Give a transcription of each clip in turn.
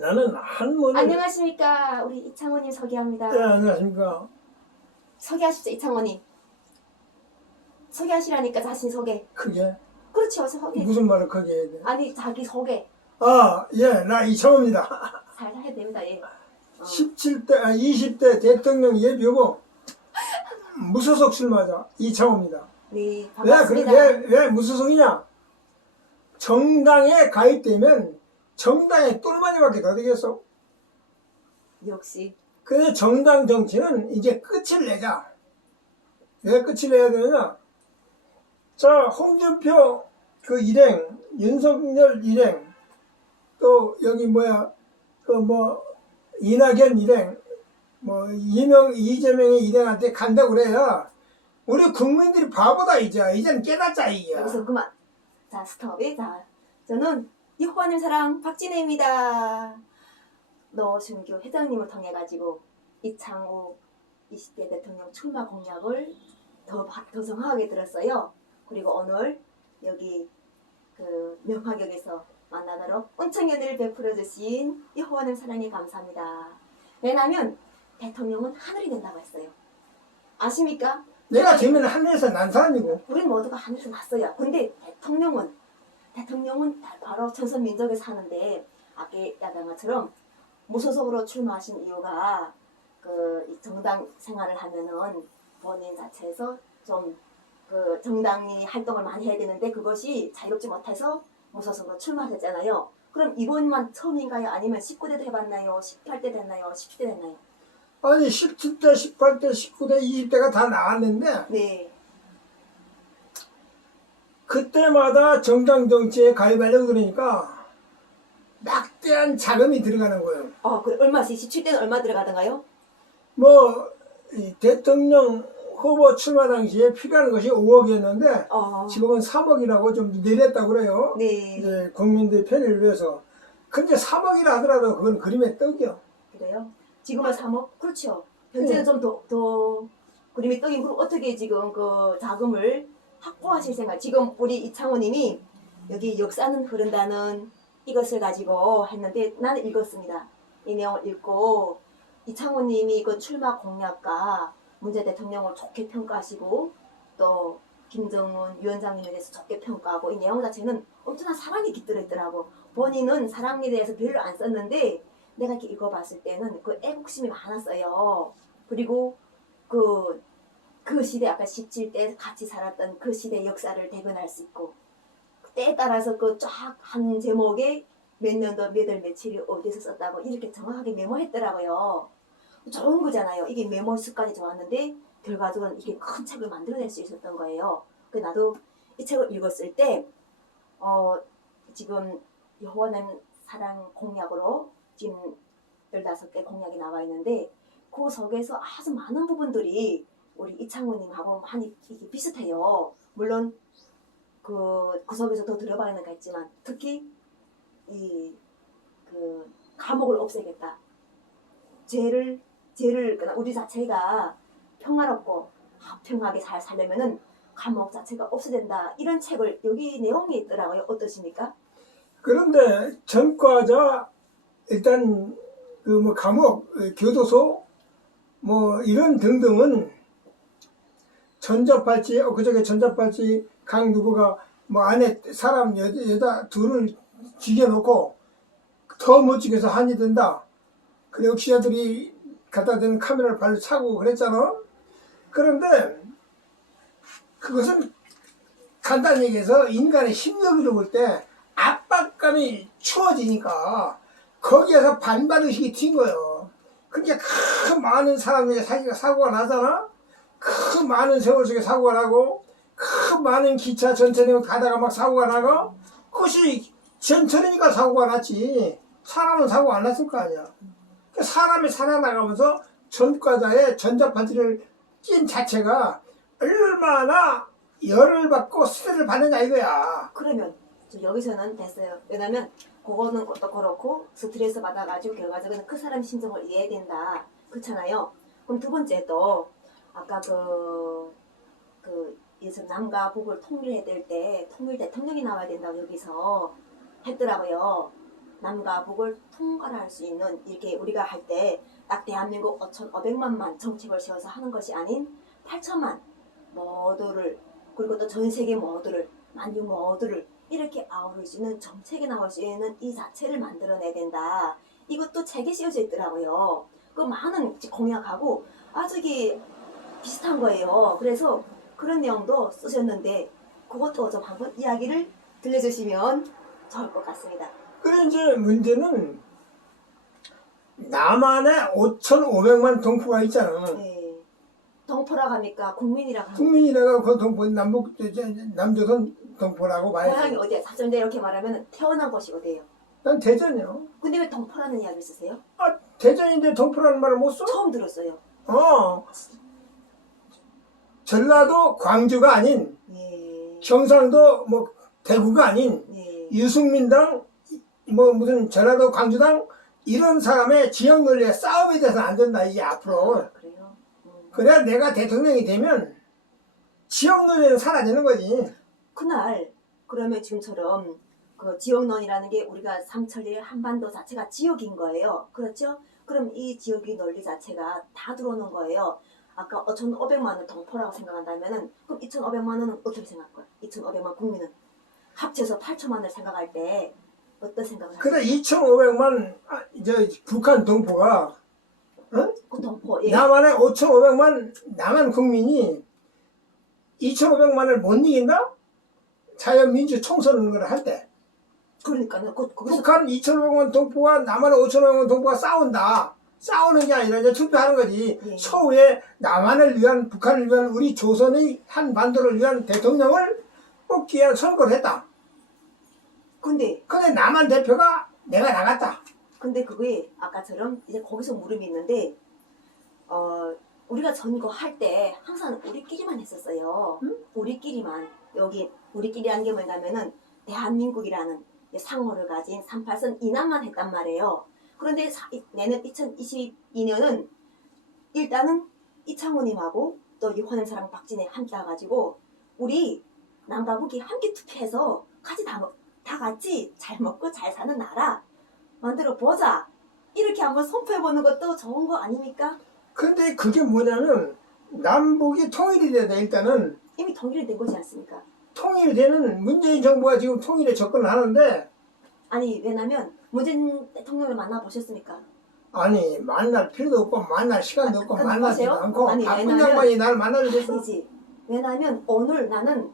나는 한문을. 안녕하십니까. 우리 이창호님 소개합니다. 네, 안녕하십니까. 소개하십시오, 이창호님. 소개하시라니까 자신 소개. 크게? 그렇죠, 소개. 무슨 말을 크게 해야 돼? 아니, 자기 소개. 예, 나 이창호입니다. 살살 해도 됩니다, 예. 20대 대통령 예비 후보 무소속 출마자 이창호입니다. 네, 반갑습니다. 왜 무소속이냐? 정당에 가입되면 정당의 똘마니밖에 더 되겠어. 역시. 근데 정당 정치는 이제 끝을 내자. 왜 끝을 내야 되느냐? 자, 홍준표 그 일행, 윤석열 일행, 또 여기 이낙연 일행, 이재명의 일행한테 간다고 그래요. 우리 국민들이 바보다 이제는 깨닫자 이게. 여기서 그만. 자, 스톱이. 자, 저는 여호와님 사랑 박진혜입니다. 노순규 회장님을 통해 가지고 이창호 20대 대통령 출마 공약을 더 정확하게 들었어요. 그리고 오늘 여기 그 명화격에서 만나도록 온천연을 베풀어 주신 여호와님 사랑에 감사합니다. 왜냐하면 대통령은 하늘이 된다고 했어요. 아십니까? 내가 되면 하늘에서 난 사람이고. 우린 모두가 하늘에서 났어요. 근데 대통령은 바로 천선민족에 사는데 아까 야당한 것처럼 무소속으로 출마하신 이유가 그 정당 생활을 하면은 본인 자체에서 좀 그 정당이 활동을 많이 해야 되는데 그것이 자유롭지 못해서 무소속으로 출마했잖아요. 그럼 이번만 처음인가요? 아니면 19대도 해봤나요? 18대 됐나요? 17대 됐나요? 아니 17대, 18대, 19대, 20대가 다 나왔는데 네. 그때마다 정당 정치에 가입하려고 그러니까 막대한 자금이 들어가는 거예요. 그 얼마씩 17대는 얼마 들어가던가요? 이 대통령 후보 출마 당시에 필요한 것이 5억이었는데 지금은 3억이라고 좀 내렸다고 그래요. 네. 이제 국민들 편의를 위해서. 근데 3억이라 하더라도 그건 그림의 떡이요. 그래요? 지금은 3억? 그렇죠. 현재는 좀 더 그림이 떡인 그럼 어떻게 지금 그 자금을 확보하실 생각? 지금 우리 이창호님이 여기 역사는 흐른다는 이것을 가지고 했는데 나는 읽었습니다. 이 내용을 읽고 이창호님이 그 출마 공약과 문재인 대통령을 좋게 평가하시고 또 김정은 위원장님에 대해서 좋게 평가하고 이 내용 자체는 엄청난 사랑이 깃들어 있더라고. 본인은 사랑에 대해서 별로 안 썼는데 내가 이렇게 읽어봤을 때는 그 애국심이 많았어요. 그리고 그 시대 아까 17대 같이 살았던 그 시대 역사를 대변할 수 있고 때에 따라서 그 쫙 한 제목에 몇 년도 몇 월 며칠이 어디서 썼다고 이렇게 정확하게 메모했더라고요. 좋은 거잖아요. 이게 메모 습관이 좋았는데 결과적으로는 이렇게 큰 책을 만들어낼 수 있었던 거예요. 그래서 나도 이 책을 읽었을 때 지금 여호와는 사랑 공약으로 지금 15개 공약이 나와 있는데 그 속에서 아주 많은 부분들이 우리 이창호님하고 많이 이게 비슷해요. 물론 그 속에서 더 들어봐야 하는 거 있지만 특히 그 감옥을 없애겠다. 죄를 그러니까 우리 자체가 평화롭고 평화하게 잘 살려면은 감옥 자체가 없어야 된다. 이런 책을 여기 내용이 있더라고요. 어떠십니까? 그런데 전과자 일단 감옥, 교도소 이런 등등은 그저께 전자팔찌 강 누구가 안에 사람 여자 둘을 죽여놓고 더 멋지게 해서 한이 된다. 그리고 기자들이 갖다 대는 카메라를 발로 차고 그랬잖아. 그런데 그것은 간단히 얘기해서 인간의 심력으로 볼 때 압박감이 추워지니까 거기에서 반발의식이 튄 거예요. 그게 그 많은 사람에게 사고가 나잖아. 그 많은 세월 속에 사고가 나고 그 많은 기차 전철에 가다가 막 사고가 나고 그것이 전철이니까 사고가 났지 사람은 사고가 안 났을 거 아니야. 사람이 살아나가면서 전과자의 전자팔찌를 낀 자체가 얼마나 열을 받고 스트레스를 받느냐 이거야. 그러면 여기서는 됐어요. 왜냐면 그거는 또 그렇고 스트레스 받아가지고 결과적으로 그 사람 심정을 이해해야 된다. 그렇잖아요. 그럼 두 번째 또 아까 여기서 남과 북을 통일해야 될 때 통일 대통령이 나와야 된다고 여기서 했더라고요. 남과 북을 통괄할 수 있는 이렇게 우리가 할 때 딱 대한민국 5,500만만 정책을 세워서 하는 것이 아닌 8천만 모두를 그리고 또 전 세계 모두를 만유 모두를 이렇게 아우를 수 있는 정책에 나올 수 있는 이 자체를 만들어내야 된다. 이것도 책에 씌워져 있더라고요. 그 많은 공약하고 아주 이게 비슷한 거예요. 그래서 그런 내용도 쓰셨는데 그것도 좀 한번 이야기를 들려주시면 좋을 것 같습니다. 그래 이제 문제는 남한에 5,500만 동포가 있잖아. 네. 동포라고 합니까? 국민이라고 합니까? 국민이라가 그 동포 남북 남조선 동포라고 고향이 봐야지. 어디야? 사실 이렇게 말하면 태어난 곳이 어디예요? 난 대전이요. 근데 왜 동포라는 이야기를 쓰세요? 아 대전인데 동포라는 말을 못 써? 처음 들었어요. 전라도 광주가 아닌 예. 경상도 뭐 대구가 아닌 예. 유승민당 뭐 무슨 전라도 광주당 이런 사람의 지역 논리의 싸움이 돼서 안 된다 이제 앞으로. 아, 그래요? 그래야 내가 대통령이 되면 지역 논리는 사라지는 거지. 그날 그러면 지금처럼 그 지역론이라는 게 우리가 삼천리 한반도 자체가 지역인 거예요. 그렇죠? 그럼 이 지역의 논리 자체가 다 들어오는 거예요. 아까 5,500만 원 동포라고 생각한다면은 그럼 2,500만 원은 어떻게 생각할 거야? 2,500만 국민은 합쳐서 8천만 원을 생각할 때 어떤 생각을 하세요? 근데 2,500만 이제 북한 동포가 그 동포 예. 남한에 5,500만 남한 국민이 2,500만을 못 이긴다? 자유민주 총선을 할 때 그러니까요. 거기서 북한 2,500만 동포와 남한의 5,500만 동포가 싸운다. 싸우는 게 아니라 이제 투표하는 거지. 예. 서울에 남한을 위한 북한을 위한 우리 조선의 한반도를 위한 대통령을 뽑기 위한 선거를 했다. 근데 남한 대표가 내가 나갔다. 그게 아까처럼 이제 거기서 물음이 있는데 우리가 선거할 때 항상 우리끼리만 했었어요. 응? 우리끼리만 여기 우리끼리라는 게 뭐냐면은 대한민국이라는 상호를 가진 38선 이남만 했단 말이에요. 그런데 내년 2022년은 일단은 이창호님하고 또 유호남 사랑 박진애 함께 와가지고 우리 남과 북이 함께 투표해서 같이 다 같이 잘 먹고 잘 사는 나라 만들어 보자. 이렇게 한번 선포해보는 것도 좋은 거 아닙니까? 근데 그게 뭐냐면 남북이 통일이 돼야 돼. 일단은 이미 통일이 된 거지 않습니까? 통일이 되는 문재인 정부가 지금 통일에 접근을 하는데 아니 왜냐면 문재인 대통령을 만나보셨습니까? 아니 만날 필요도 없고 만날 시간도 없고 만나지도 보세요? 않고 아니, 바쁜 왜냐면- 양반이 날 만나게 됐어. 아니지. 왜냐면 오늘 나는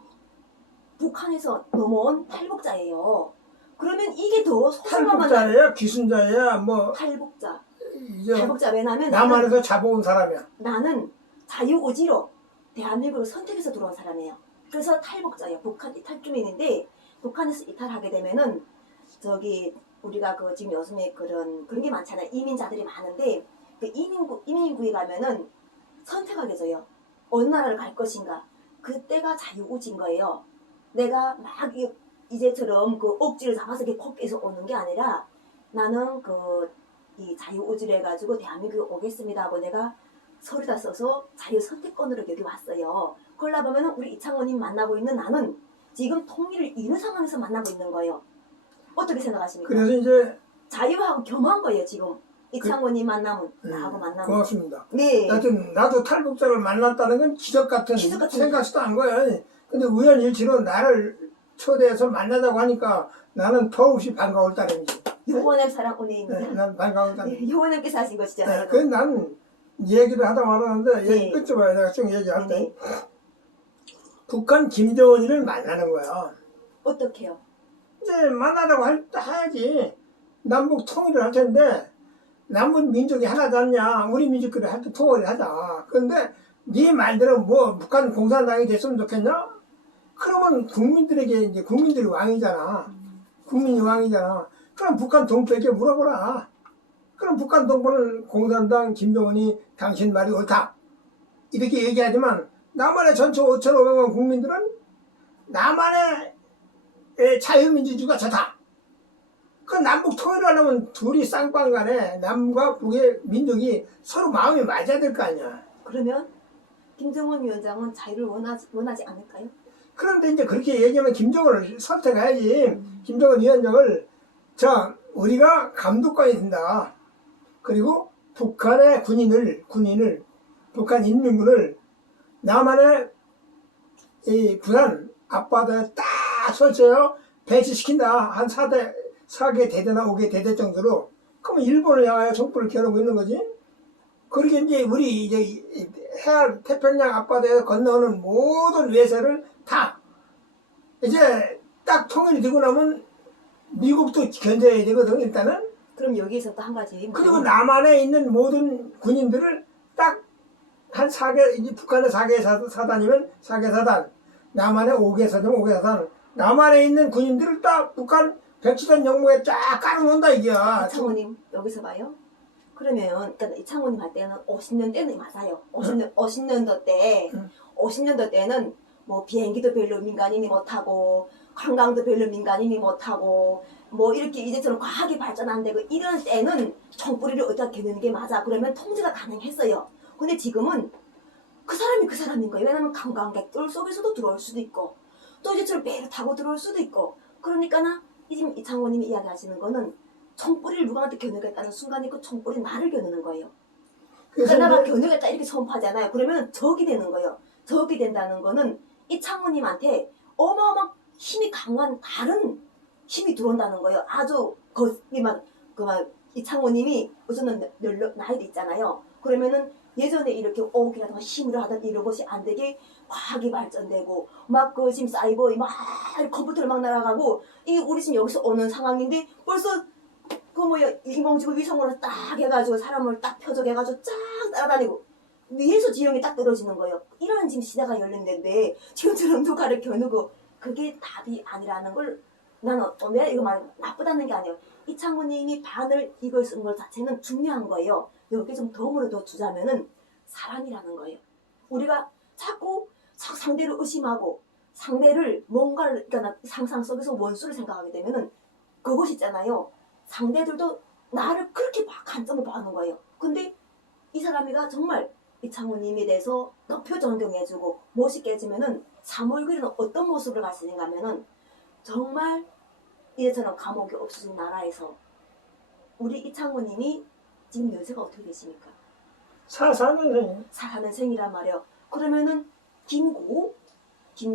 북한에서 넘어온 탈북자예요. 그러면 이게 더 소중하면 탈북자야 귀순자야 뭐 탈북자. 이제 탈북자 왜냐면 나는, 남한에서 잡아온 사람이야. 나는 자유의지로 대한민국을 선택해서 들어온 사람이에요. 그래서 탈북자예요. 북한 이탈주민인데 북한에서 이탈하게 되면은 저기 우리가 그 지금 요즘에 그런 게 많잖아요. 이민자들이 많은데 그 이민국에 가면은 선택하게 돼요. 어느 나라를 갈 것인가. 그때가 자유의지인 거예요. 내가 막 이제처럼 그 억지를 잡아서 이렇게 코끼에서 오는 게 아니라 나는 이 자유의지를 해가지고 대한민국에 오겠습니다 하고 내가 서류다 써서 자유선택권으로 여기 왔어요. 그러다 보면은 우리 이창호님 만나고 있는 나는 지금 통일을 이룬 상황에서 만나고 있는 거예요. 어떻게 생각하십니까? 그래서 이제 자유하고 겸한 거예요 지금. 이창호님 만나면 나하고 만나면. 고맙습니다. 네. 나도 탈북자를 만났다는 건 기적 같은 기적 같은 생각도 한 거야. 근데 우연일치로 나를 초대해서 만나자고 하니까 나는 더없이 반가울 따름이지. 유호남 사랑 은혜입니다. 네, 난 반가울 따름. 유호남께서 하신 것이잖아요. 네, 그래서 난 얘기를 하다 말았는데 얘기 네. 끝좀 봐요. 내가 좀 얘기할 때 네. 북한 김정은이를 만나는 거야. 어떻게요? 이제 만나자고 해야지. 남북 통일을 할 텐데 남북 민족이 하나지 않냐. 우리 민족끼리 할 때 통일을 하자. 그런데 네 말대로 뭐 북한 공산당이 됐으면 좋겠냐? 그러면 국민들에게 이제 국민들이 왕이잖아. 국민이 왕이잖아. 그럼 북한 동포에게 물어보라. 그럼 북한 동포는 공산당 김정은이 당신 말이 옳다. 이렇게 얘기하지만 남한의 전체 5,500만 국민들은 남한의 자유민주주의가 좋다. 그 남북 통일을 하려면 둘이 쌍방 간에 남과 북의 민족이 서로 마음이 맞아야 될 거 아니야. 그러면 김정은 위원장은 자유를 원하지 않을까요? 그런데 이제 그렇게 얘기하면 김정은을 선택해야지. 김정은 위원장을 우리가 감독관이 된다. 그리고 북한의 군인을 북한 인민군을 남한의 이 부산 앞바다에 딱 설치해서 배치시킨다. 한 4개 대대나 5개 대대 정도로. 그러면 일본을 향하여 촛불을 겨루고 있는 거지. 그렇게 이제 우리 이제 해안 태평양 앞바다에 건너오는 모든 외세를 다 이제 딱 통일이 되고 나면 미국도 견제해야 되거든, 일단은. 그럼 여기서 또 한 가지. 그리고 남한에 있는 모든 군인들을 딱 한 4개, 이제 북한의 4개 사단이면 4개 사단, 남한의 5개 사단이면 5개 사단, 남한에 있는 군인들을 딱 북한 백두산 영목에 쫙 깔아놓는다, 이게. 이창호님, 여기서 봐요. 그러면, 그러니까 이창호님 할 때는 50년대는 맞아요. 50년도 때, 50년도 때는 뭐 비행기도 별로 민간인이 못하고, 관광도 별로 민간인이 못하고, 뭐 이렇게 이제처럼 과학이 발전 안 되고 이런 때는 총뿌리를 어디다 겨누는 게 맞아. 그러면 통제가 가능했어요. 근데 지금은 그 사람이 그 사람인 거예요. 왜냐면 관광객들 속에서도 들어올 수도 있고 또 이제처럼 배를 타고 들어올 수도 있고 그러니까 지금 이창호님이 이야기하시는 거는 총뿌리를 누구한테 겨누겠다는 순간에 그 총뿌리 나를 겨누는 거예요. 그러니까 내가 겨누겠다 이렇게 선포하잖아요. 그러면 적이 되는 거예요. 적이 된다는 거는 이창호님한테 어마어마한 힘이 강한 다른 힘이 들어온다는 거예요. 아주 이창호님이 우선은 나이도 있잖아요. 그러면은 예전에 이렇게 오기라든가 힘으로 하던 이런 것이 안 되게 과학이 발전되고 막 그 지금 사이버 막 컴퓨터를 막 날아가고 이 우리 지금 여기서 오는 상황인데 벌써 그 뭐야 인공지능 위성으로 딱 해가지고 사람을 딱 표적해가지고 쫙 따라다니고 위에서 지형이 딱 떨어지는 거예요. 이런 지금 시대가 열린데 지금처럼 누가를 겨누고 그게 답이 아니라는 걸 나는 내가 이거 말 나쁘다는 게 아니에요. 이창호님이 반을 이걸 쓴 것 자체는 중요한 거예요. 여기 좀 덤으로 더 주자면은 사랑이라는 거예요. 우리가 자꾸 상대를 의심하고 상대를 뭔가를 그러니까 상상 속에서 원수를 생각하게 되면은 그것이 있잖아요. 상대들도 나를 그렇게 관점을 봐는 거예요. 근데 이 사람이가 정말 이창호님에 대해서 높여 존경해주고 멋있게 해주면은 3월그리는 어떤 모습을 가지는가 하면은 정말 이제처럼 감옥이 없어진 나라에서 우리 이창호님이 지금 연세가 어떻게 되십니까? 44년생이에요. 44년생이란 말이에요. 그러면은 김구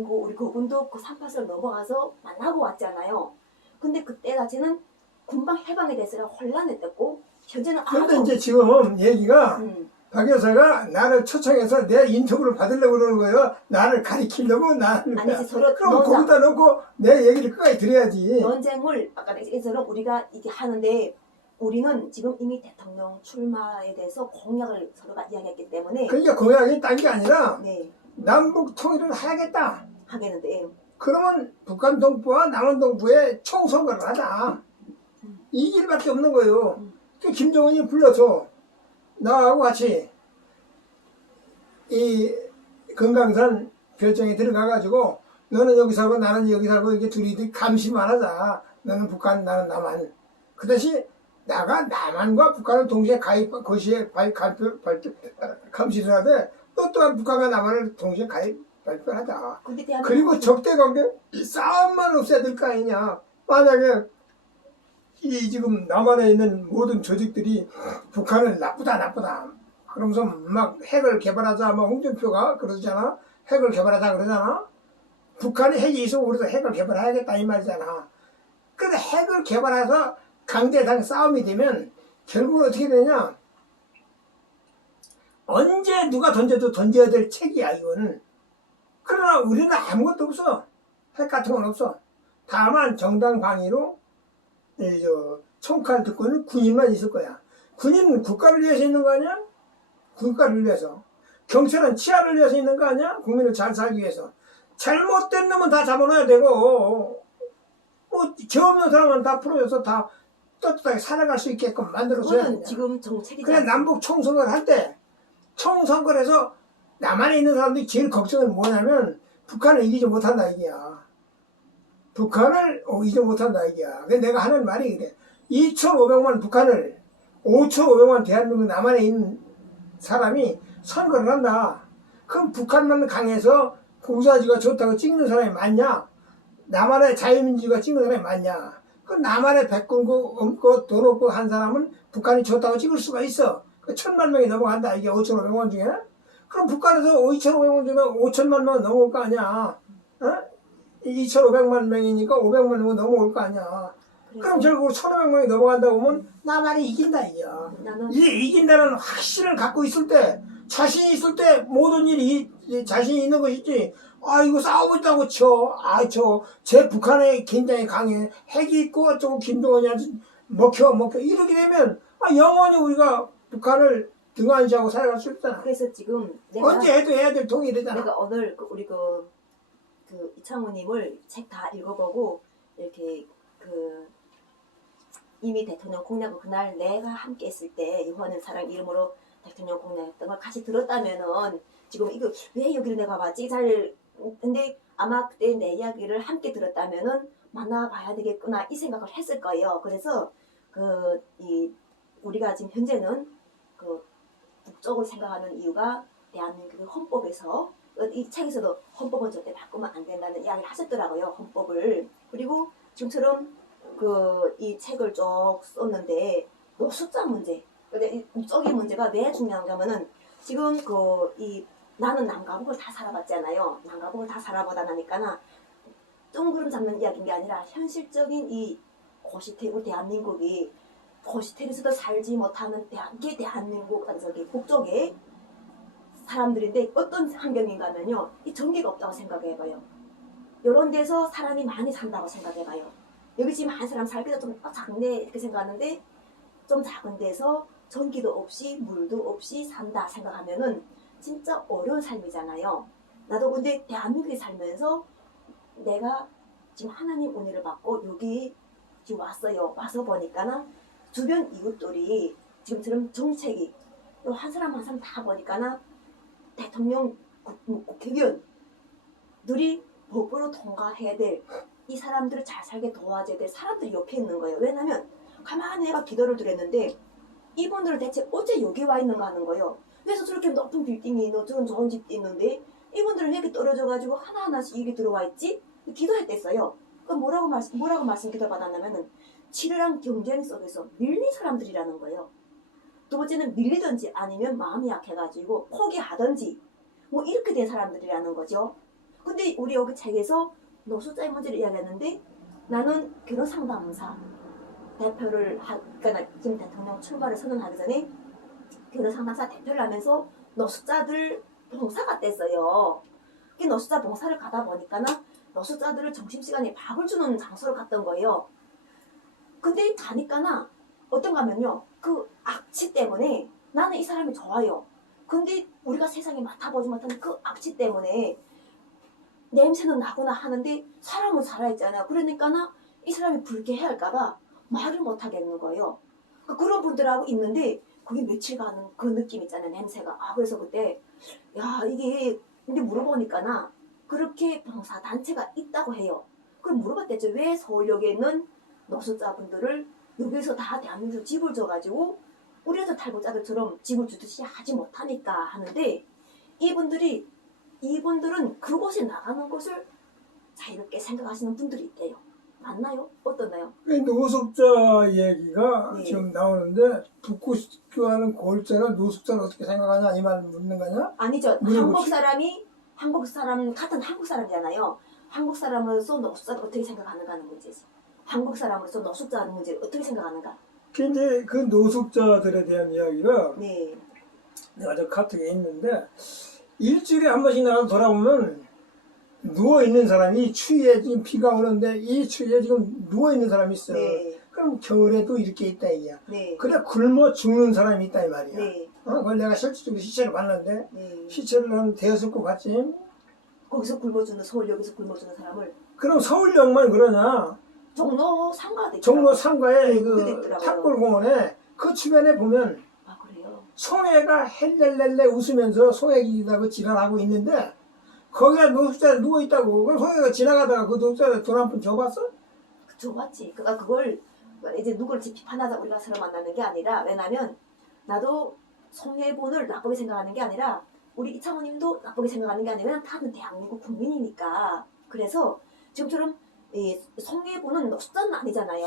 우리 그분도 그 38살 넘어가서 만나고 왔잖아요. 근데 그때 자체는 군방 해방에 대해서 혼란했었고 현재는 그런데 이제 지금 얘기가 음. 박 여사가 나를 초청해서 내 인터뷰를 받으려고 그러는 거예요. 나를 가리키려고 나를. 아니지 서로 그럼 거기다 놓고 내 얘기를 끝까지 들어야지. 논쟁을 아까 이처럼 우리가 이게 하는데 우리는 지금 이미 대통령 출마에 대해서 공약을 서로가 이야기했기 때문에 그러니까 공약이 딴 게 아니라 네 남북 통일을 해야겠다. 하겠는데 그러면 북한 동부와 남한 동부에 총선거를 하자. 이 길밖에 없는 거예요. 그 김정은이 불러서 나하고 같이 이 금강산 별장에 들어가가지고 너는 여기 살고 나는 여기 살고 이렇게 둘이 감시만 하자. 너는 북한 나는 남한. 그 대신 나가 남한과 북한을 동시에 거시에 감시를 하되 또 또한 북한과 남한을 동시에 발표하자. 그리고 적대관계 싸움만 없애야 될 거 아니냐. 만약에 이 지금 남한에 있는 모든 조직들이 북한을 나쁘다 그러면서 막 핵을 개발하자 막 홍준표가 그러잖아. 핵을 개발하자 그러잖아. 북한이 핵이 있어 우리도 핵을 개발해야겠다 이 말이잖아. 근데 핵을 개발해서 강대강 싸움이 되면 결국은 어떻게 되냐. 언제 누가 던져도 던져야 될 책이야 이건. 그러나 우리는 아무것도 없어. 핵 같은 건 없어. 다만 정당 방위로 총칼 듣고는 군인만 있을 거야. 군인은 국가를 위해서 있는 거 아니야? 국가를 위해서. 경찰은 치안을 위해서 있는 거 아니야? 국민을 잘 살기 위해서. 잘못된 놈은 다 잡아놔야 되고 죄 없는 사람은 다 풀어줘서 다 떳떳하게 살아갈 수 있게끔 만들어줘야 돼. 지금 정책이 그래 남북 총선거를 할 때 총선거를 해서 남한에 있는 사람들이 제일 걱정은 뭐냐면 북한을 이기지 못한다 이게야. 북한을 이기지 못한다 이게야. 근데 내가 하는 말이 그래. 2,500만 북한을 5,500만 대한민국 남한에 있는 사람이 선거를 한다. 그럼 북한만 강해서 공사지가 좋다고 찍는 사람이 맞냐? 남한의 자유민주주의가 찍는 사람이 맞냐? 그 나만의 백군고 없고 돈 없고 한 사람은 북한이 줬다고 찍을 수가 있어. 그 1,000만 명이 넘어간다. 이게 5,500원 중에. 그럼 북한에서 2,500원 주면 5천만 명 넘어올 거 아니야. 어? 2,500만 명이니까 500만 명은 넘어올 거 아니야. 그럼 결국 1,500명이 넘어간다고 보면 나만이 이긴다 이게. 나는 이게 이긴다는 확신을 갖고 있을 때, 자신이 있을 때 모든 일이 자신이 있는 것이지. 아 이거 싸우고 있다고 쳐. 제 북한에 굉장히 강해. 핵이 있고 어쩌고 김정은이한테 먹혀 이렇게 되면 영원히 우리가 북한을 등한시하고 살아갈 수 없잖아. 그래서 지금 내가 언제 해도 해야 될 통일이잖아. 내가 오늘 우리 그 이창호님을 책 다 읽어보고 이렇게 이미 대통령 공약을 그날 내가 함께 했을 때 여호와는 사랑 이름으로 대통령 공약했던 걸 같이 들었다면은 지금 이거 왜 여기를 내가 봤지 근데 아마 그때 내 이야기를 함께 들었다면은 만나봐야 되겠구나 이 생각을 했을 거예요. 그래서 우리가 지금 현재는 북쪽을 생각하는 이유가 대한민국의 헌법에서 이 책에서도 헌법은 절대 바꾸면 안 된다는 이야기를 하셨더라고요. 헌법을. 그리고 지금처럼 이 책을 쭉 썼는데 노숙자 문제. 근데 이 북쪽의 문제가 왜 중요한가 하면은 지금 나는 남가북을 다 살아봤잖아요. 남가북을 다 살아보다 나니까나 뜬구름 잡는 이야기인 게 아니라 현실적인 이 고시택 대한민국이 고시택에서도 살지 못하는 대한민국 북쪽에 사람들인데 어떤 환경인가 하면요. 이 전기가 없다고 생각해봐요. 이런 데서 사람이 많이 산다고 생각해봐요. 여기 지금 한 사람 살기도 좀 작네 이렇게 생각하는데 좀 작은 데서 전기도 없이 물도 없이 산다 생각하면은 진짜 어려운 삶이잖아요. 나도 근데 대한민국에 살면서 내가 지금 하나님 은혜를 받고 여기 지금 왔어요. 와서 보니까는 주변 이웃들이 지금처럼 정책이 또 한 사람 한 사람 다 보니까는 대통령, 국회의원들이 법으로 통과해야 될 이 사람들을 잘 살게 도와줘야 될 사람들이 옆에 있는 거예요. 왜냐면 가만히 내가 기도를 드렸는데 이분들은 대체 어째 여기 와 있는가 하는 거예요. 그래서 저렇게 높은 빌딩이 있고 저런 좋은 집도 있는데 이분들은 왜 이렇게 떨어져가지고 하나하나씩 이게 들어와 있지? 기도했댔어요. 그럼 뭐라고 말씀 기도 받았냐면은 치열한 경쟁 속에서 밀린 사람들이라는 거예요. 두 번째는 밀리든지 아니면 마음이 약해가지고 포기하든지 뭐 이렇게 된 사람들이라는 거죠. 근데 우리 여기 책에서 노숙자의 문제를 이야기했는데 나는 결혼상담사 대표를 그러니까 지금 대통령 출마를 선언하기 전에 결혼상담사 대표를 하면서 노숙자들 봉사가 됐어요. 그 노숙자 봉사를 가다 보니까는 노숙자들을 점심시간에 밥을 주는 장소를 갔던 거예요. 근데 가니까나 어떤가 하면요. 그 악취 때문에 나는 이 사람이 좋아요. 근데 우리가 세상에 맡아보지 못하는 그 악취 때문에 냄새는 나거나 하는데 사람은 살아있잖아요. 그러니까는 이 사람이 불쾌해할까봐 말을 못하겠는 거예요. 그런 분들하고 있는데 그게 며칠 가는 그 느낌 있잖아요. 냄새가. 그래서 그때 이게 근데 물어보니까나 그렇게 봉사단체가 있다고 해요. 그럼 물어봤댔죠. 왜 서울역에 있는 노숙자분들을 여기서 다 대한민국 집을 줘가지고 우리도 탈북자들처럼 집을 주듯이 하지 못하니까 하는데 이분들은 그곳에 나가는 것을 자유롭게 생각하시는 분들이 있대요. 맞나요? 어떻나요? 노숙자 얘기가 네. 지금 나오는데 북구 식구하는 골자는 노숙자는 어떻게 생각하냐 이 말 묻는 거냐? 아니죠. 물어보시- 한국 사람 같은 한국 사람이잖아요. 한국 사람으로서 노숙자를 어떻게 생각하는가 하는 문제지. 한국 사람으로서 노숙자 하는 문제를 어떻게 생각하는가. 이제 그 노숙자들에 대한 이야기가 네. 내가 저 카톡에 있는데 일주일에 한 번씩 나가서 돌아보면 누워있는 사람이 추위에 지금 비가 오는데 이 추위에 지금 누워있는 사람이 있어. 네. 그럼 겨울에도 이렇게 있다 이야. 네. 그래 굶어 죽는 사람이 있다 이 말이야. 네. 그걸 내가 실질적으로 시체를 봤는데 네. 시체를 한 대여섯 구 봤지. 거기서 굶어주는 서울역에서 굶어주는 사람을 그럼 서울역만 그러냐? 종로 상가도 종로 상가에 네, 그 그게 있더라고요. 탑골공원에 그 주변에 보면 그래요? 송해가 헬렐렐레 웃으면서 송해기다고 지랄하고 있는데 거기가 노숙자 누워있다고. 그럼 송해가 지나가다가 그 노숙자한테 돈 한 푼 줘봤어? 줘봤지. 그걸 이제 누구를 비판하다 우리가 서로 만나는 게 아니라 왜냐면 나도 송해본을 나쁘게 생각하는 게 아니라 우리 이창호님도 나쁘게 생각하는 게 아니라 다는 대한민국 국민이니까. 그래서 지금처럼 이 송해부는 숫자는 아니잖아요.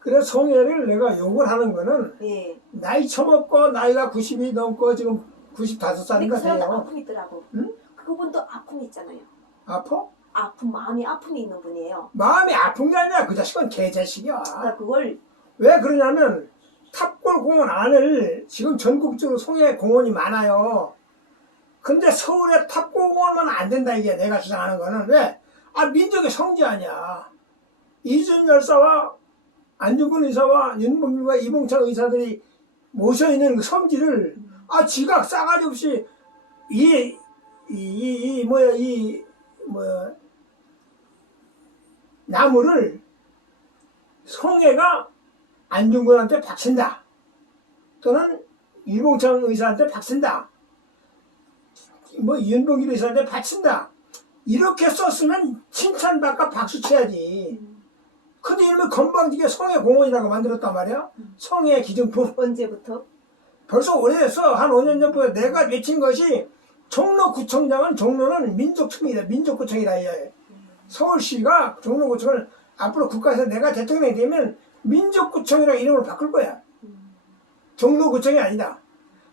그래서 송해를 내가 욕을 하는 거는 예. 나이 처먹고 나이가 90이 넘고 지금 근데 95살인가 그 사람도 돼요. 아픔이 있더라고. 응? 그분도 아픔이 있잖아요. 아파? 아픔, 마음이 아픔이 있는 분이에요. 마음이 아픈 게 아니라 그 자식은 개자식이야. 그러니까 그걸 왜 그러냐면 탑골공원 안을 지금 전국적으로 송해 공원이 많아요. 근데 서울에 탑골공원은 안 된다 이게 내가 주장하는 거는 왜? 아 민족의 성지 아니야. 이준 열사와 안중근 의사와 윤봉길과 이봉창 의사들이 모셔있는 그 성지를 아 지각 싸가지 없이 뭐야 나무를 송해가 안중근한테 박친다 또는 이봉창 의사한테 박친다 뭐 윤봉길 의사한테 바친다 이렇게 썼으면 칭찬받고 박수 쳐야지. 근데 이놈의 건방지게 송해공원이라고 만들었단 말이야. 송해 기증품. 언제부터? 벌써 오래됐어. 한 5년 전부터 내가 외친 것이 종로구청장은 종로는 민족청이다. 민족구청이다. 이게. 서울시가 종로구청을 앞으로 국가에서 내가 대통령이 되면 민족구청이라고 이름을 바꿀 거야. 종로구청이 아니다.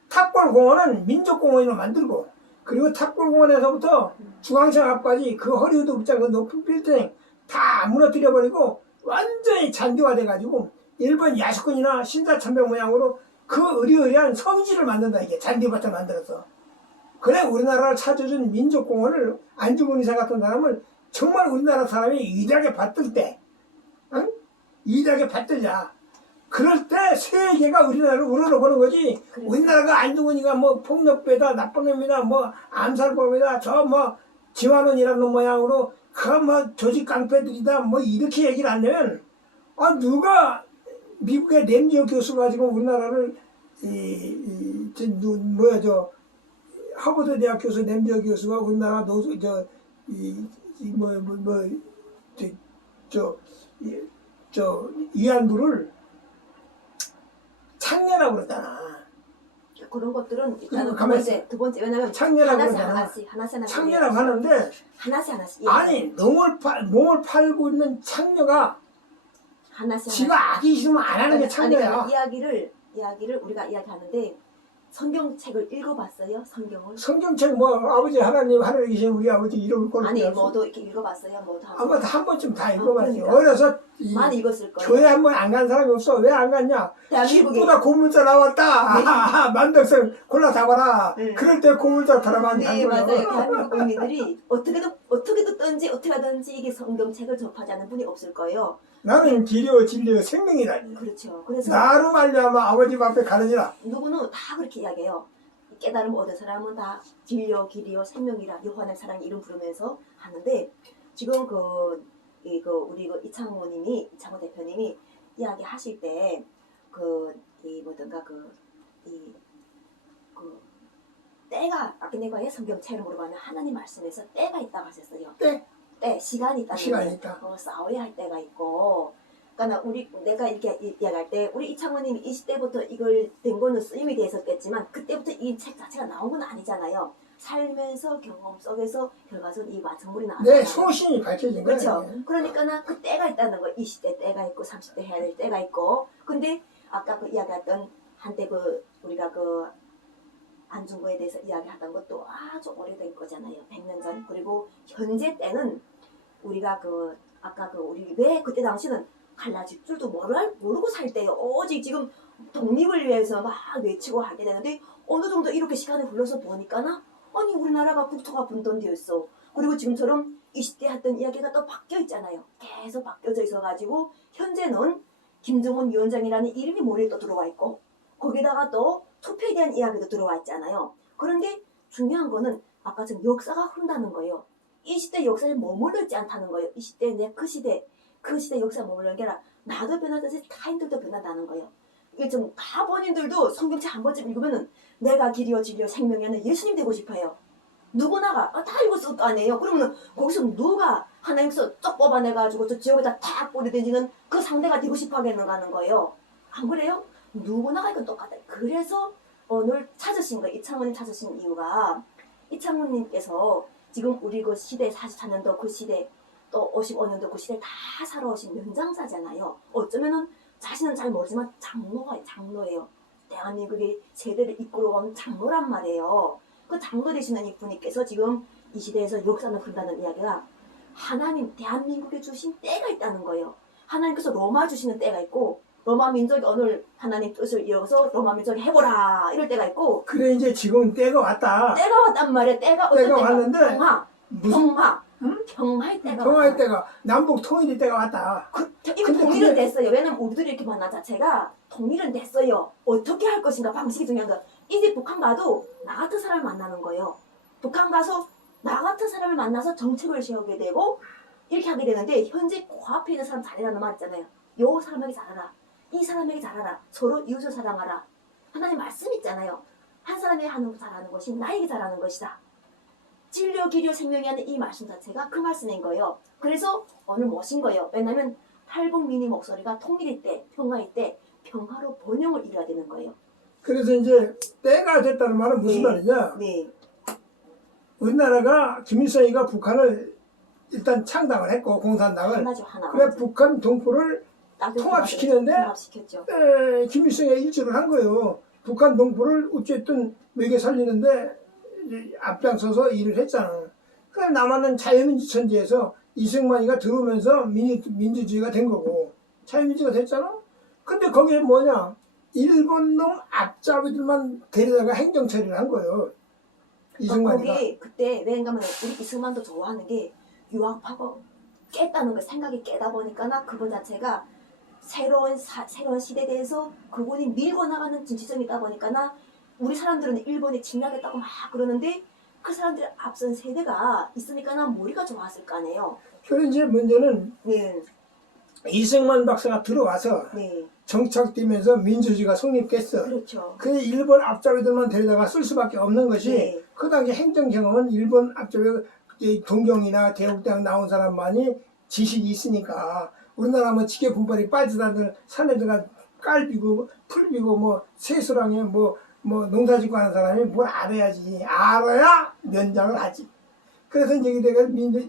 탑골공원은 민족공원으로 만들고 그리고 탑골공원에서부터 중앙청 앞까지 그 허리우드 극장 그 높은 빌딩 다 무너뜨려버리고 완전히 잔디화돼가지고 일본 야수꾼이나 신사참배 모양으로 그 의리의리한 성지를 만든다 이게 잔디밭을 만들어서 그래 우리나라를 찾아준 민족공원을 안중근 의사 같은 사람을 정말 우리나라 사람이 위대하게 받들 때 응? 위대하게 받들자 그럴 때 세계가 우리나라를 우러러보는 거지. 그래서. 우리나라가 안중근이가 뭐 폭력배다, 나쁜 놈이다, 뭐 암살범이다, 저 뭐 지환원이라는 모양으로 그 뭐 조직 깡패들이다, 뭐 이렇게 얘기를 하면 아 누가 미국의 램지어 교수가 지금 우리나라를 하버드 대학 교수 램지어 교수가 우리나라 노조 위안부를 창녀라고 그러잖아. 그런 것들은 일단은 가만히 있어. 두 번째 왜냐면 창녀라고 하나씩 그러잖아. 하나씩 창녀라고 하는데 하나씩 아니 몸을 팔고 있는 창녀가 하나씩 지가 아기 싫으면 안 하는 게 창녀야. 아니, 이야기를 우리가 이야기하는데 성경책을 읽어봤어요? 성경책 뭐 아버지 하나님 하늘에 계신 우리 아버지 이름을 꼴 아니 뭐도 이렇게 읽어봤어요? 뭐도 아마 한 번쯤 다 읽어봤지. 그러니까. 어려서 많이 읽었을 거예요. 교회 한 번 안 간 사람이 없어. 왜 안 갔냐? 대한민국에 10보다 고문자 나왔다. 만덕성 골라 잡아라. 네. 그럴 때 고문자 드라마 네 맞아요. 대한민국 국민들이 어떻게 하든지 이게 성경책을 접하지 않는 분이 없을 거예요. 나는 길이요 진리요 생명이라니. 그렇죠. 그래서 나로 말미암아 아버지 앞에 가르치라. 누구는 다 그렇게 이야기해요. 깨달음 얻은 사람은 다 진리요 길이요 생명이라 여호와의 사랑 이름 부르면서 하는데 지금 우리 이창호 대표님이 이야기하실 때 때가 아까 내가 왜 성경책을 물어봤는데 하나님 말씀에서 때가 있다고 하셨어요. 때 시간이 있다는 시간이 있다. 싸워야 할 때가 있고. 그러니까 내가 이렇게 이야기할 때 우리 이창호님이 20대부터 이걸 된 거는 쓰임이 돼 있었겠지만 그때부터 이 책 자체가 나온 건 아니잖아요. 살면서 경험 속에서 결과적으로 이 완성물이 나왔잖아요. 내 소신이 밝혀진 거야. 그렇죠. 그러니까 그 때가 있다는 거. 20대 때가 있고 30대 해야 될 때가 있고. 근데 아까 그 이야기했던 한때 우리가 안중근에 대해서 이야기하던 것도 아주 오래된 거잖아요. 100년 전. 그리고 현재 때는 우리가 우리 왜 그때 당시는 갈라질 줄도 모르고 살 때요. 오직 지금 독립을 위해서 막 외치고 하게 되는데 어느 정도 이렇게 시간이 흘러서 보니까나 아니 우리나라가 국토가 분돈되어 있어. 그리고 지금처럼 20대 했던 이야기가 또 바뀌어 있잖아요. 계속 바뀌어져 있어가지고 현재는 김정은 위원장이라는 이름이 머리에 또 들어와 있고 거기다가 또 투표에 대한 이야기도 들어와 있잖아요. 그런데 중요한 거는 아까 전 역사가 흐른다는 거예요. 이 시대 역사에 머물러 있지 않다는 거예요. 이 시대 그 시대 역사에 머물러 있는 게 아니라 나도 변하듯이 타인들도 변한다는 거예요. 이게 좀 다 본인들도 성경책 한 번쯤 읽으면은 내가 길이요 진리요 생명이라는 예수님 되고 싶어요. 누구나가 다 읽었을 거 아니에요. 그러면 거기서 누가 하나님께서 쩍 뽑아내가지고 저 지역에다 탁 뿌리던지는 그 상대가 되고 싶어 하겠는가 하는 거예요. 안 그래요? 누구나가 이건 똑같아요. 그래서 오늘 찾으신 거예요. 이창호님 찾으신 이유가 이창호님께서 지금 우리 그 시대 44년도 그 시대 또 55년도 그 시대 다 살아오신 연장자잖아요. 어쩌면은 자신은 잘 모르지만 장로예요. 대한민국의 세대를 이끌어온 장로란 말이에요. 그 장로 되시는 이 분께서 지금 이 시대에서 역사를 흐른다는 이야기가 하나님 대한민국에 주신 때가 있다는 거예요. 하나님께서 로마 주시는 때가 있고 로마 민족이 오늘 하나님 뜻을 이어서 로마 민족이 해보라 이럴 때가 있고 그래 이제 지금 때가 왔다. 때가 왔단 말이에요. 때가 어떤 때가 때가 왔는데 무슨 평화의 때가 평화의 왔다. 때가 남북 통일의 때가 왔다. 이미 근데 통일은 그게- 됐어요. 왜냐면 우리들이 이렇게 만난 자체가 통일은 됐어요. 어떻게 할 것인가 방식이 중요한 거. 이제 북한 가도 나 같은 사람을 만나는 거예요. 북한 가서 나 같은 사람을 만나서 정책을 세우게 되고 이렇게 하게 되는데 현재 코앞에 있는 사람 잘해라는 말 있잖아요. 요 사람에게 잘하라. 이 사람에게 잘하라. 서로 이웃을 사랑하라. 하나님 말씀 있잖아요. 한 사람에게 잘하는 것이 나에게 잘하는 것이다. 진료, 기료, 생명이 하는 이 말씀 자체가 그 말씀인 거예요. 그래서 오늘 모신 거예요. 왜냐하면 탈북민의 목소리가 통일일 때, 평화일 때 평화로 번영을 이뤄야 되는 거예요. 그래서 이제 때가 됐다는 말은 무슨 네. 말이냐? 네, 우리나라가 김일성이가 북한을 일단 창당을 했고 공산당을 하나죠 하나. 그래 북한 동포를 통합시키는데 통합시켰죠. 김일성이 일주를 한 거예요. 북한 동포를 어쨌든 먹여 살리는데 이제 앞장서서 일을 했잖아. 그래 남한은 자유민주 천지에서 이승만이가 들어오면서 민주주의가 된 거고 자유민주가 됐잖아. 근데 거기에 뭐냐? 일본 놈 앞잡이들만 데려다가 행정처리를 한 거예요. 이승만이가. 거기 그때 왜냐면 우리 이승만도 좋아하는 게 유학하고 깼다는 거 생각이 깨다 보니까 나 그분 자체가 새로운 시대에 대해서 그분이 밀고 나가는 진취점이 있다 보니까 나 우리 사람들은 일본이 침략했다고 막 그러는데 그 사람들의 앞선 세대가 있으니까 나 머리가 좋았을 거 아니에요. 그래 이제 문제는 네, 이승만 박사가 들어와서 네, 정착되면서 민주주의가 성립됐어. 그렇죠. 그 일본 앞잡이들만 데려다가 쓸 수밖에 없는 것이 네. 그 당시 행정 경험은 일본 앞잡이 동경이나 대국대학 나온 사람만이 지식이 있으니까 우리나라 뭐 지게 분발이 빠지다들 산에 들어가 깔비고 풀비고 뭐 세수랑에 뭐 농사짓고 하는 사람이 뭘 알아야지. 알아야 면장을 하지. 그래서 이제 내가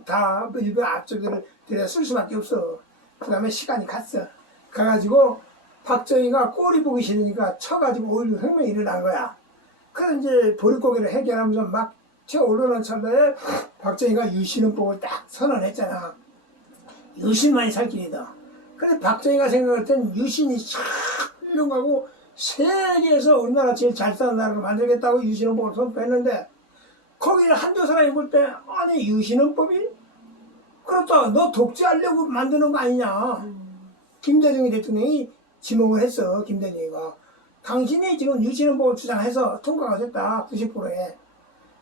다 일본 앞쪽들을 데려 쓸 수밖에 없어. 그 다음에 시간이 갔어. 가가지고 박정희가 꼴이 보기 싫으니까 쳐가지고 5.16 혁명이 일어난 거야. 그래서 이제 보릿고개를 해결하면서 막 쳐 올라오는 찰나에 박정희가 유신헌법을 딱 선언했잖아. 유신만이 살 길이다. 근데 박정희가 생각할 땐 유신이 싹 훌륭하고 세계에서 우리나라 제일 잘 사는 나라를 만들겠다고 유신헌법을 선포했는데 거기를 한두 사람이 볼 때 아니 유신헌법이 그렇다 너 독재하려고 만드는 거 아니냐. 김대중이 대통령이 지목을 했어. 김대중이가 당신이 지금 유신헌법을 주장해서 통과가 됐다. 90%에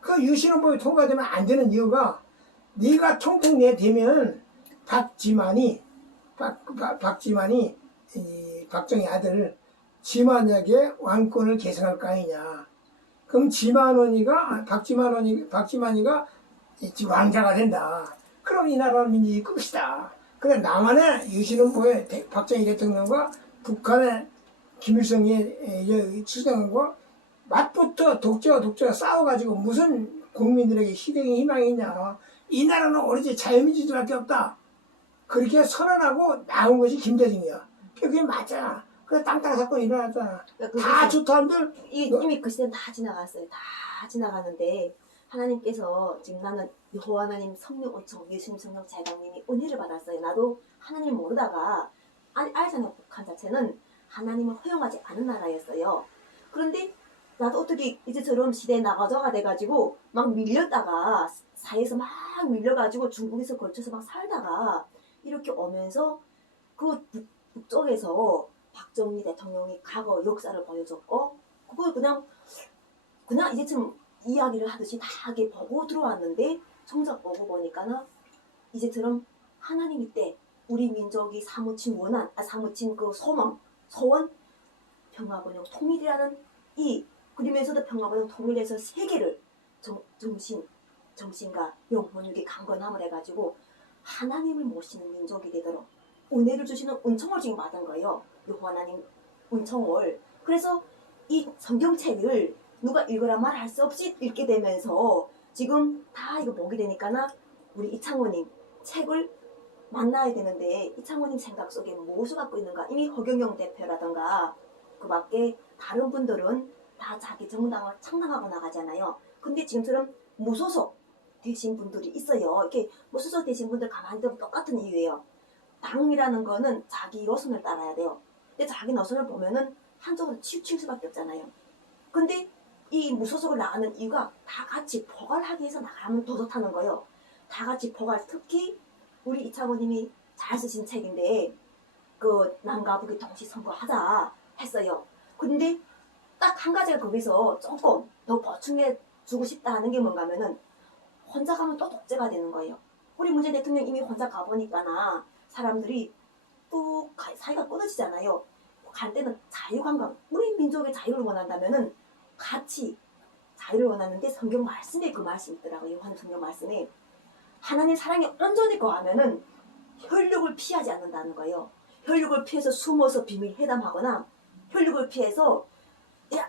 그 유신헌법이 통과되면 안 되는 이유가 네가 총통에 되면 박지만이 이 박정희 아들 지만에게 왕권을 계승할 거 아니냐. 그럼 박지만이가 왕자가 된다. 그럼 이 나라는 민주주의 끝이다. 그래 남한의 유신헌법에 박정희 대통령과 북한의 김일성이 추정과 맞부터 독재가 싸워가지고 무슨 국민들에게 희생의 희망이 있냐. 이 나라는 오로지 자유민주주의밖에 없다. 그렇게 선언하고 나온 것이 김대중이야. 그게 맞잖아. 그래 땅땅 사건이 일어났잖아. 다 좋다는들 이미 그 시대는 다 지나갔어요. 다 지나가는데 하나님께서 지금 나는 여호와 하나님 성령 오청 예수님 성령 제강님이 은혜를 받았어요. 나도 하나님 모르다가 알잖아요. 북한 자체는 하나님을 허용하지 않은 나라였어요. 그런데 나도 어떻게 이제처럼 시대에 나가져가 돼가지고 막 밀렸다가 사회에서 막 밀려가지고 중국에서 걸쳐서 막 살다가 이렇게 오면서 그 북쪽에서 박정희 대통령이 과거 역사를 보여줬고 그걸 그냥 이제처럼 이야기를 하듯이 다 하게 보고 들어왔는데 정작 보고 보니까는 이제처럼 하나님이 때 우리 민족이 사무친 그 소원 평화번영 통일이라는 그러면서도 평화번영 통일에서 세계를 정신과 영혼에게 강건함을 해가지고 하나님을 모시는 민족이 되도록 은혜를 주시는 은총을 지금 받은 거예요. 여호와 하나님 은총을. 그래서 이 성경책을 누가 읽으라 말할 수 없이 읽게 되면서 지금 다 이거 보게 되니까나 우리 이창호님 책을 만나야 되는데 이창호님 생각 속에 무엇을 갖고 있는가? 이미 허경영 대표라던가 그 밖에 다른 분들은 다 자기 정당을 창당하고 나가잖아요. 근데 지금처럼 무소속 되신 분들이 있어요. 이렇게 무소속 되신 분들 가만히 두면 똑같은 이유예요. 당이라는 거는 자기 노선을 따라야 돼요. 근데 자기 노선을 보면은 한쪽으로 치우칠 수밖에 없잖아요. 근데 이 무소속을 나가는 이유가 다 같이 포괄하기 위해서 나가면 더 좋다는 거예요. 다 같이 포괄, 특히 우리 이창호님이 잘 쓰신 책인데 그 남과 북이 동시 선거하자 했어요. 근데 딱 한 가지가 거기서 조금 더 보충해 주고 싶다 하는 게 뭔가 하면은 혼자 가면 또 독재가 되는 거예요. 우리 문재인 대통령 이미 혼자 가보니까나 사람들이 또 사이가 끊어지잖아요. 갈 때는 자유관광, 우리 민족의 자유를 원한다면은 같이 자유를 원하는데 성경 말씀에 그 말씀이 있더라고요. 요한 성경 말씀에 하나님 사랑에 온전히 거하면은 혈육을 피하지 않는다는 거예요. 혈육을 피해서 숨어서 비밀 회담하거나 혈육을 피해서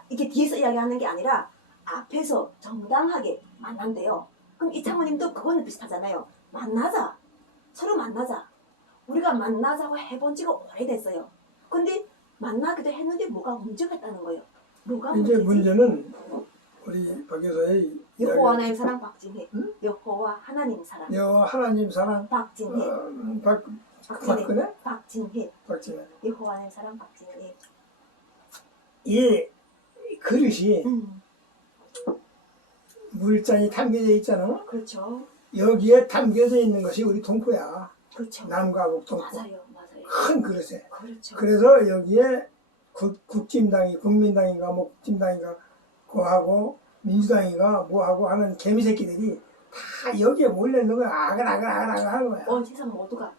이게 뒤에서 이야기하는 게 아니라 앞에서 정당하게 만난대요. 그럼 이창호님도 그거는 비슷하잖아요. 만나자. 서로 만나자. 우리가 만나자고 해본 지가 오래됐어요. 근데 만나기도 했는데 뭐가 문제가 있다는 거예요. 뭐가 이제 문제지? 문제는 우리 박 교사의 여호와 하나님 사랑 박진혜. 응? 여호와 하나님 사랑 여호와 하나님 사랑 박진혜. 박근혜? 박진혜. 박진혜. 여호와 하나님 사랑 박진혜. 이 그릇이 음. 물잔이 담겨져 있잖아. 그렇죠. 여기에 담겨져 있는 것이 우리 동포야. 그렇죠. 남과 북 동포. 맞아요. 맞아요. 큰 그릇에. 그렇죠. 그래서 여기에 국진당이 국민당인가 뭐 국진당인가 그하고 민주당인가 뭐하고 하는 개미새끼들이 다 여기에 몰려있는 거야. 아글아글 하는 거야. 온 세상 모두가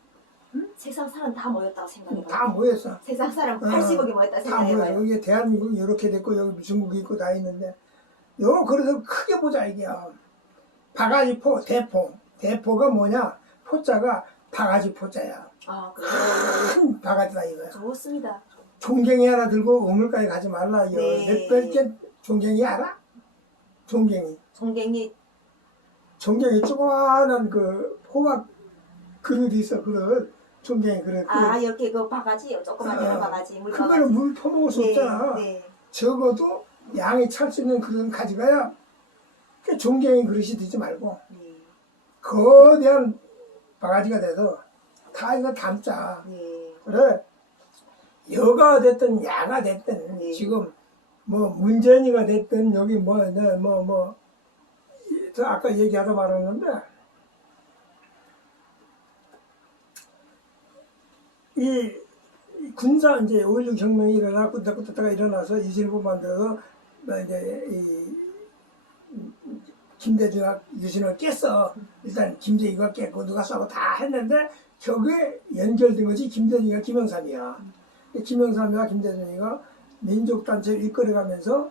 세상 사람 다 모였다고 생각해봐요. 다 모였어. 세상 사람 어, 80억이 모였다 다 모였어. 생각해봐요. 여기에 대한민국이 이렇게 됐고 여기 중국이 있고 다 있는데 요 그래서 크게 보자 이게야. 바가지포 대포. 대포가 뭐냐? 포자가 바가지 포자야. 아, 그래요? 큰 바가지다 이거야. 좋습니다. 종갱이 하나 들고 우물까지 가지 말라. 네. 몇 번째 종갱이 알아? 종갱이. 종갱이 조그마한 그 호박 그릇이 있어. 그릇. 종갱이 그릇. 아, 이렇게 그 바가지, 조그만 한 바가지, 물 그거는 바가지. 물 퍼먹을 수 없잖아. 네. 적어도 양이 찰 수 있는 그릇은 가져가야 그 종갱이 그릇이 되지 말고 네. 거대한 바가지가 돼서 다 이거 담자. 네. 그래. 여가 됐든 야가 됐든 네. 지금 뭐 문재인이가 됐든 여기 저 아까 얘기하다 말았는데 이 군사 이제 5.16 혁명이 일어나 끄떡끄떡가 일어나서 이진부 만들어서 이제 이 김대중과 유신을 깼어. 일단 김대중과 깼고 누가 쏴고 다 했는데 저게 연결된 것이 김대중과 김영삼이야. 김영삼이와 김대중이가 민족단체를 이끌어가면서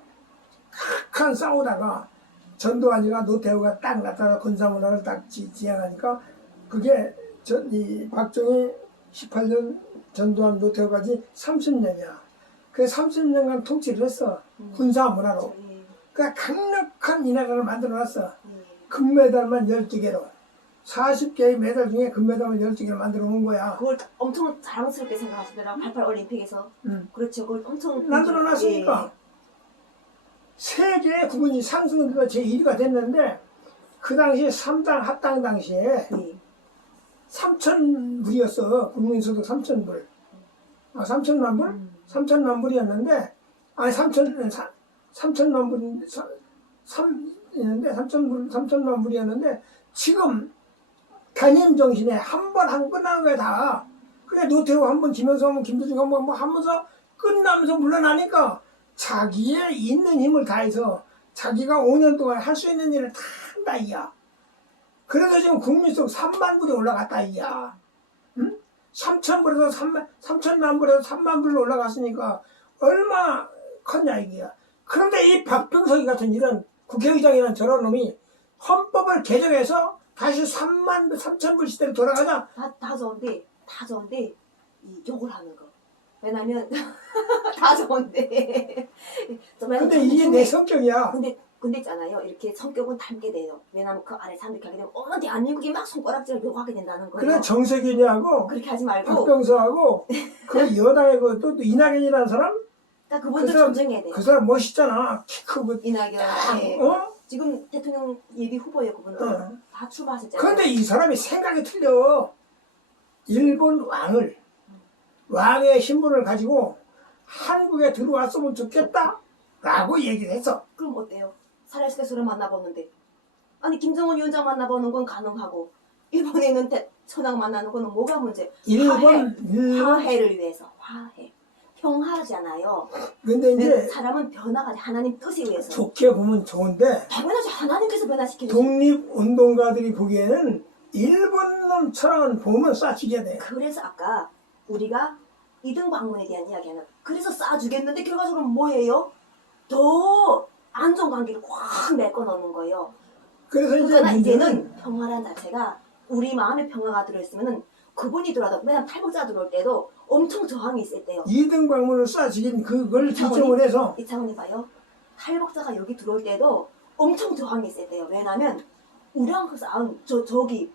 극한 싸우다가 전두환이가 노태우가 딱 나타나 군사문화를 딱 지향하니까 그게 이 박정희 18년 전두환 노태우까지 30년이야. 그 30년간 통치를 했어. 군사문화로. 네. 그러니까 강력한 이 나라를 만들어놨어. 네. 금메달만 12개로. 40개의 메달 중에 금메달만 12개를 만들어 놓은 거야. 그걸 엄청 자랑스럽게 생각하시더라고요. 88 올림픽에서. 그렇죠. 그걸 엄청 만들어 놨으니까. 세계 국군이 상승해서 제1위가 됐는데 그 당시에 3당 합당 당시에 네. 3,000불이었어. 국민소득 3,000불. 아, 3,000만 불? 3,000만 불이었는데, 아니, 3,000만 불, 3,000만 불이었는데, 지금 단임 정신에 한 번 하고 끝나는 거야, 다. 그래, 노태우 한 번, 김영삼 한 번, 김대중 한 번, 뭐 하면서 끝나면서 물러나니까 자기의 있는 힘을 다해서 자기가 5년 동안 할 수 있는 일을 다 한다, 이야. 그래서 지금 국민소득 3만 불이 올라갔다, 이야. 응? 3,000불에서 3천만 불에서 3만 불로 올라갔으니까 얼마 컸냐, 이게야. 그런데 이 박병석이 같은 이런 국회의장이라는 저런 놈이 헌법을 개정해서 다시 3,000불 시대로 돌아가자. 다 좋은데 이 욕을 하는 거. 왜냐면 다 좋은데. 근데 이게 내 성격이야. 근데 근데 있잖아요. 이렇게 성격은 닮게 돼요. 왜냐면 그 안에 사람들이 가게 되면 대한민국이 막 손가락질을 요구하게 된다는 거예요. 그래 정세균이하고 그렇게 하지 말고 박병서하고 그 여당의 또 이낙연이라는 사람 그러니까 그분들 그 사람- 존중해야 돼요. 그 사람 멋있잖아. 키 크고 이낙연 예. 어? 지금 대통령 예비 후보예요. 그분들 어. 다 출마하셨잖아요. 그런데 이 사람이 생각이 틀려. 일본 왕의 신분을 가지고 한국에 들어왔으면 좋겠다 라고 얘기를 했어. 그럼 어때요? 살아있을 만나보는데 아니 김정은 위원장 만나보는 건 가능하고 일본에 있는 천황 만나는 거는 뭐가 문제? 일본 화해를 위해서 화해 평화잖아요. 근데 이제 사람은 변화가 돼. 하나님 뜻에 의해서 좋게 보면 좋은데 당연하지. 하나님께서 변화시키는 독립운동가들이 보기에는 일본 놈 천황은 보면 쏴죽여야 돼. 그래서 아까 우리가 이등 방문에 대한 이야기하는 그래서 쏴주겠는데 결과적으로 뭐예요? 더 안전관계를 확 메꿔 넣는 거예요. 그래서 이제 그러나 문제는 이제는 평화란 자체가 우리 마음에 평화가 들어있으면은 그분이 들어와도 맨날 탈북자 들어올 때도 엄청 저항이 있을 때요. 이등 방문을 쏴죽인 그걸 이창훈이? 기점을 해서 이창훈이 봐요. 탈북자가 여기 들어올 때도 엄청 저항이 있을 때요. 왜냐면 우리랑 그 싸움 저기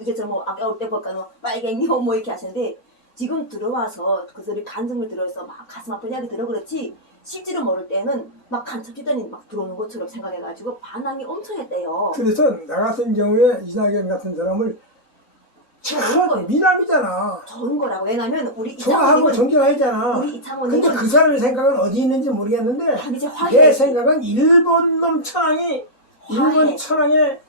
이제 저 뭐 아까 올 때 볼까 뭐 빨갱이 뭐 이렇게 하시는데 지금 들어와서 그들이 간증을 들어서 막 가슴 아픈 이야기 들어 그렇지 실제로 모를 때는 막 간첩 집단이 막 들어오는 것처럼 생각해가지고 반항이 엄청 했대요. 그래서 나 같은 경우에 이낙연 같은 사람을 참 미남이잖아. 좋은 거라고. 왜냐면 우리 좋아하고 이창훈님은 존경하잖아. 우리 이창훈님은 근데 그 사람의 생각은 어디 있는지 모르겠는데 이제 내 화해 생각은 일본 놈 천황이 일본 천황의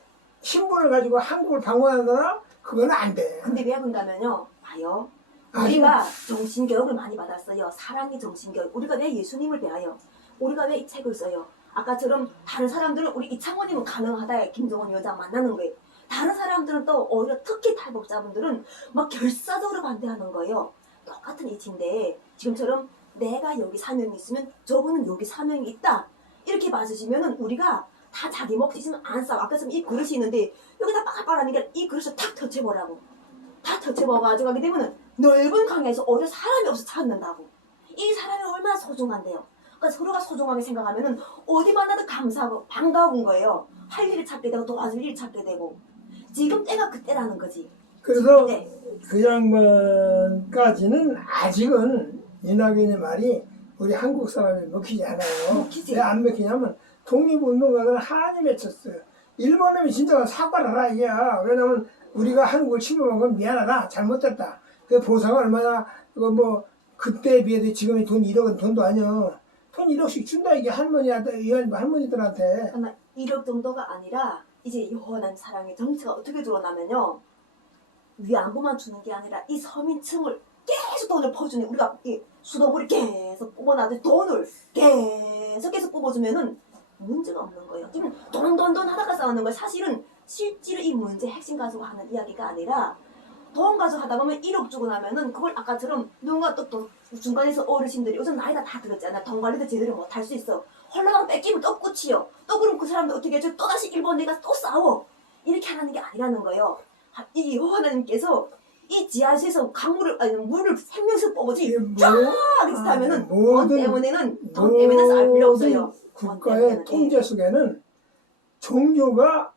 신분을 가지고 한국을 방문한다나 그건 안 돼. 근데 왜 그런가면요. 봐요. 아니, 우리가 정신교육을 많이 받았어요. 사랑의 정신교육. 우리가 왜 예수님을 배워요? 우리가 왜 이 책을 써요? 아까처럼 다른 사람들은 우리 이창원님은 가능하다. 김정은 위원장 만나는 거예요. 다른 사람들은 또 오히려 특히 탈북자분들은 막 결사적으로 반대하는 거예요. 똑같은 이치인데 지금처럼 내가 여기 사명이 있으면 저분은 여기 사명이 있다. 이렇게 봐주시면은 우리가 다 자기 몫이지만 안 싸워. 아까처럼 이 그릇이 있는데 여기다 빨빨하니까 이 그릇을 탁 터쳐보라고. 다 터쳐봐가지고 하게 되면은 넓은 강에서 오히려 사람이 없어 찾는다고. 이 사람이 얼마나 소중한데요. 그러니까 서로가 소중하게 생각하면은 어디 만나도 감사하고 반가운 거예요. 할 일을 찾게 되고 도와줄 일을 찾게 되고. 지금 때가 그때라는 거지. 그래서 네. 그 양반까지는 아직은 이낙연의 말이 우리 한국 사람이 먹히지 않아요. 먹히지. 왜 안 먹히냐면 독립운동가들은 한이 맺혔어요. 일본 놈이 진짜 사과를 하라 이게야. 왜냐면 우리가 한국을 침범한 건 미안하다. 잘못됐다. 그 보상은 얼마나 그거 뭐 그때에 비해서 지금의 돈 1억은 돈도 아니야. 돈 1억씩 준다 이게 할머니들한테. 아마 1억 정도가 아니라 이제 영원한 사랑의 정체가 어떻게 드러나면요. 위안부만 주는 게 아니라 이 서민층을 계속 돈을 퍼주는 우리가 이 수돗물을 계속 뽑아놔도 돈을 계속 뽑아주면은 문제가 없는 거예요. 지금 돈 하다가 싸우는 거예요. 사실은 실제로 이 문제 핵심 가지고 하는 이야기가 아니라 돈 가지고 하다 보면 1억 주고 나면은 그걸 아까처럼 누군가 또 중간에서 어르신들이 요즘 나이가 다 들었잖아. 돈 관리도 제대로 못 할 수 있어. 헐렁 뺏기면 또 끝이요. 또 그럼 그 사람들 어떻게 해줘? 또 다시 일본 내가 또 싸워. 이렇게 하는 게 아니라는 거예요. 이 여호와 하나님께서 이 지하수에서 강물을 아니 물을 생명수 뽑아지 이게 쫙 이렇게 하면은 돈 모든 때문에는 싸울 필요 없어요. 국가의 통제 속에는 종교가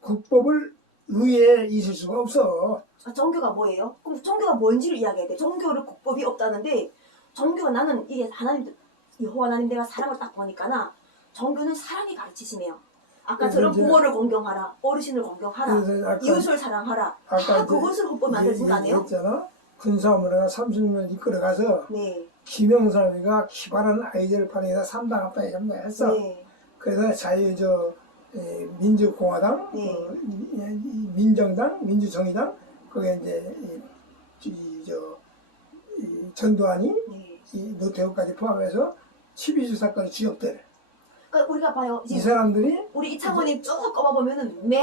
국법을 위에 있을 수가 없어. 종교가 뭐예요? 그럼 종교가 뭔지를 이야기해야 돼. 종교를 국법이 없다는데 종교가 나는 이게 하나님 여호와 하나님 내가 사랑을 딱 보니까나 종교는 사랑이 가르치시네요. 아까처럼 이제 부모를 공경하라, 어르신을 공경하라, 그래서 아까 이웃을 사랑하라. 아까 다 이제 그것을 헌법에 만들어진 거 아니에요? 했잖아. 군사문화가 30년 이끌어가서 네. 김영삼이가 기발한 아이디어를 발휘해서 3당 합당에 협력했어. 네. 그래서 민주공화당, 네. 민정당, 민주정의당, 거기에 이제 전두환이 네. 이 노태우까지 포함해서 12주 사건의 주역들 그러니까 우리가 봐요. 이 사람들이 우리 이창원님 쭉 꼽아보면은 매